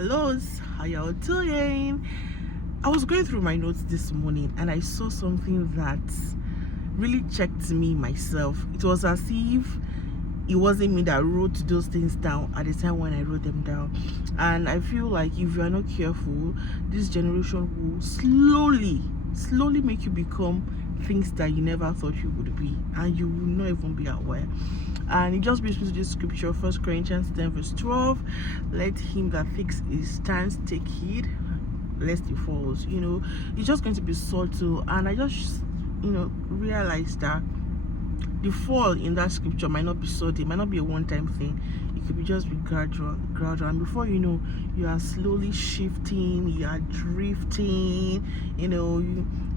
Hello, how y'all doing? I was going through my notes this morning and I saw something that really checked me myself. It was as if it wasn't me that wrote those things down at the time when I wrote them down. And I feel like if you are not careful, this generation will slowly make you become things that you never thought you would be, and you will not even be aware. And it just brings me to this scripture, 1 Corinthians 10 verse 12. Let him that thinks he stands take heed lest he falls. It's just going to be subtle. And I just realized that the fall in that scripture might not be sudden, it might not be a one-time thing. It could be just be gradual, and before you know, you are slowly shifting, you are drifting.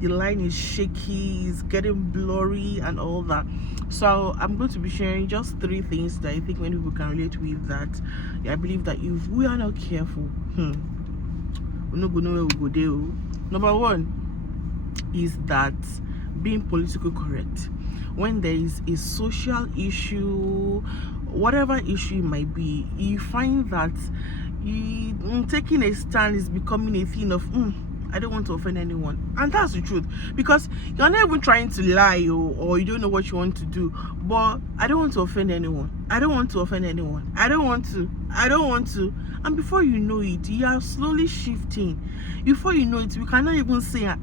The line is shaky, it's getting blurry and all that. So I'm going to be sharing just 3 things that I think many people can relate with, that I believe that if we are not careful, we're not going to know where we go there. Number 1 is that being politically correct. When there is a social issue, whatever issue it might be, you find that taking a stand is becoming a thing of I don't want to offend anyone. And that's the truth, because you're not even trying to lie, or you don't know what you want to do, but I don't want to offend anyone. I don't want to offend anyone. I don't want to. And before you know it, you are slowly shifting. Before you know it, we cannot even say,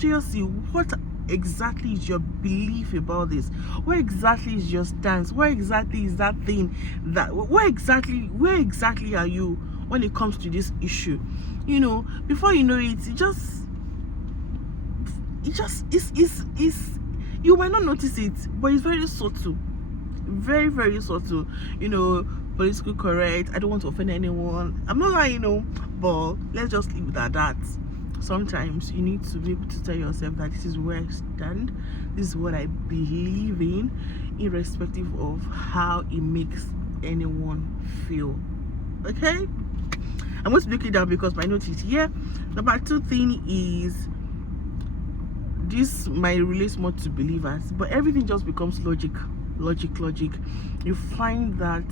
seriously, what exactly is your belief about this? Where exactly is your stance? Where exactly is that thing where exactly are you when it comes to this issue? Before you know it, it's you might not notice it, but it's very subtle, very, very subtle. Politically correct, I don't want to offend anyone. I'm not lying, but let's just leave it at that. Sometimes you need to be able to tell yourself that this is where I stand, this is what I believe in, irrespective of how it makes anyone feel. Okay, I'm going to break it down because my note is here. Number 2 thing is, this might relate more to believers, but everything just becomes logic. You find that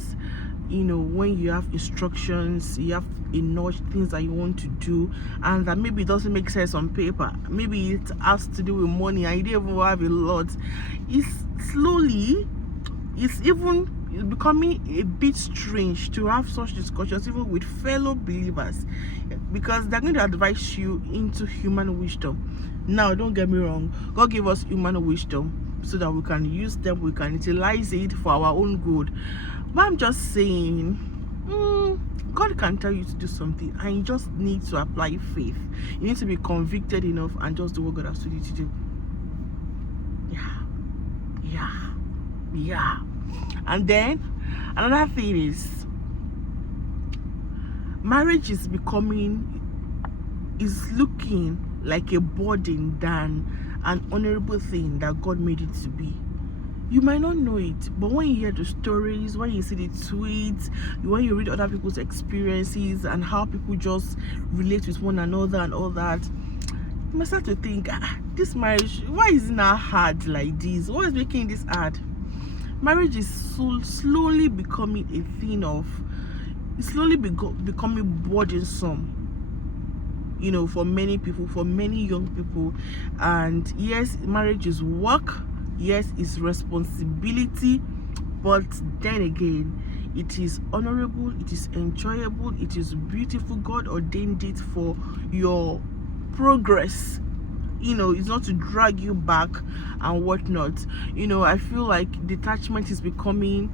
when you have instructions, you have enough things that you want to do, and that maybe it doesn't make sense on paper, maybe it has to do with money and you don't even have a lot, it's becoming a bit strange to have such discussions even with fellow believers, because they're going to advise you into human wisdom. Now, don't get me wrong, God gave us human wisdom so that we can use them, we can utilize it for our own good. But I'm just saying, God can tell you to do something, and you just need to apply faith. You need to be convicted enough and just do what God has told you to do. Yeah. And then another thing is, marriage is looking like a burden than an honorable thing that God made it to be. You might not know it, but when you hear the stories, when you see the tweets, when you read other people's experiences and how people just relate with one another and all that, you must start to think, this marriage, why is it not hard like this? What is making this hard? Marriage is slowly becoming a thing of, it's slowly becoming burdensome, for many people, for many young people. And yes, marriage is work, yes, it's responsibility, but then again, it is honorable, it is enjoyable, it is beautiful. God ordained it for your progress. It's not to drag you back and whatnot. I feel like detachment is becoming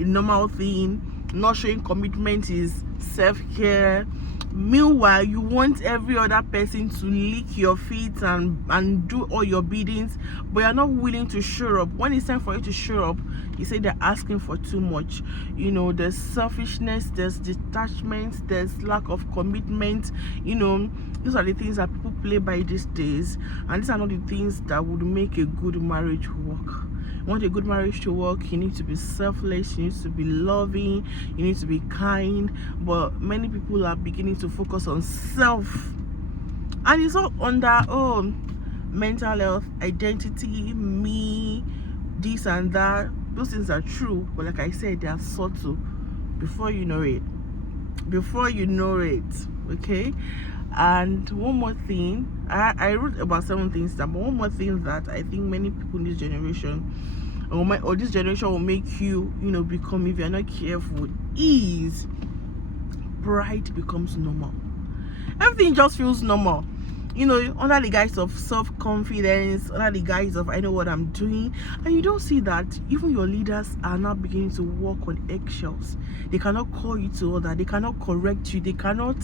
a normal thing. Not showing commitment is self-care. Meanwhile, you want every other person to lick your feet and do all your biddings, but you're not willing to show up. When it's time for you to show up, you say they're asking for too much. There's selfishness, there's detachment, there's lack of commitment. These are the things that people play by these days, and these are not the things that would make a good marriage work. You want a good marriage to work, you need to be selfless, you need to be loving, you need to be kind. But many people are beginning to focus on self, and it's all under mental health, identity, me, this and that. Those things are true, but like I said, they are subtle. Before you know it, before you know it. Okay. And one more thing, I wrote about 7 things, but one more thing that I think many people in this generation or this generation will make you, become, if you're not careful, is pride becomes normal. Everything just feels normal, under the guise of self-confidence, under the guise of I know what I'm doing. And you don't see that even your leaders are now beginning to walk on eggshells. They cannot call you to order, they cannot correct you, they cannot.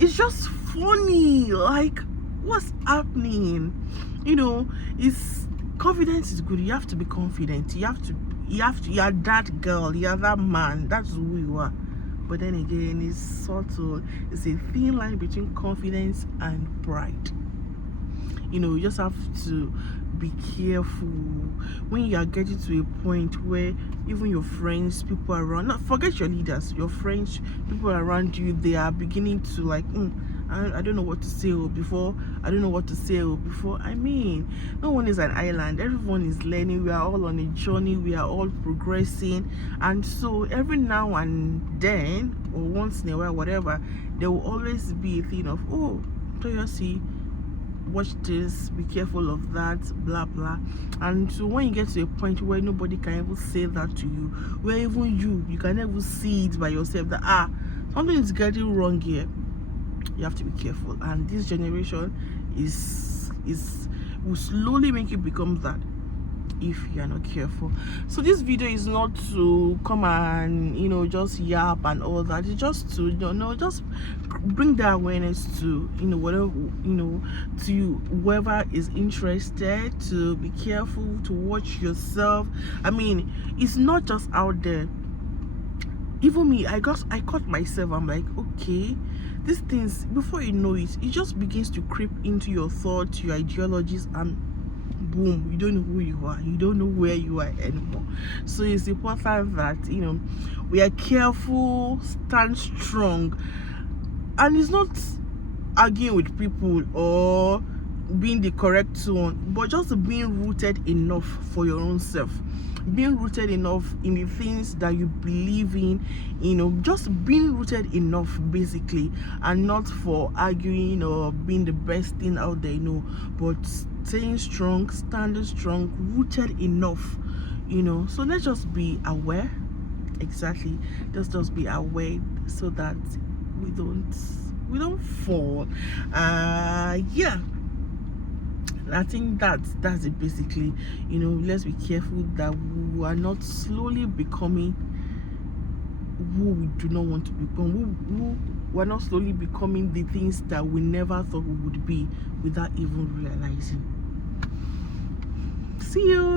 It's just funny, like, what's happening? It's confidence is good. You have to be confident. You have to you're that girl, you're that man, that's who you are. But then again, it's subtle. It's a thin line between confidence and pride. You just have to be careful when you are getting to a point where even your friends, people around, not forget your leaders, your friends, people around you, they are beginning to like, I don't know what to say before. I don't know what to say before. I mean, no one is an island. Everyone is learning. We are all on a journey. We are all progressing. And so every now and then, or once in a while, whatever, there will always be a thing of, oh, Toyosi, watch this, be careful of that, blah blah. And so when you get to a point where nobody can even say that to you, where even you can never see it by yourself that something is getting wrong here, you have to be careful. And this generation is will slowly make you become that if you are not careful. So this video is not to come and just yap and all that. It's just to just bring the awareness to whatever to whoever is interested, to be careful, to watch yourself. I mean, it's not just out there. Even me, I caught myself. I'm like, okay, these things, before you know it, it just begins to creep into your thoughts, your ideologies, and boom, you don't know who you are, you don't know where you are anymore. So it's important that we are careful, stand strong. And it's not arguing with people or being the correct one, but just being rooted enough for your own self, being rooted enough in the things that you believe in, just being rooted enough basically, and not for arguing or being the best thing out there, but staying strong, standing strong, rooted enough, so let's just be aware. Exactly, let's just be aware so that we don't fall. Yeah, I think that's it basically. Let's be careful that we are not slowly becoming who we do not want to become, who we're not slowly becoming the things that we never thought we would be without even realizing. See you.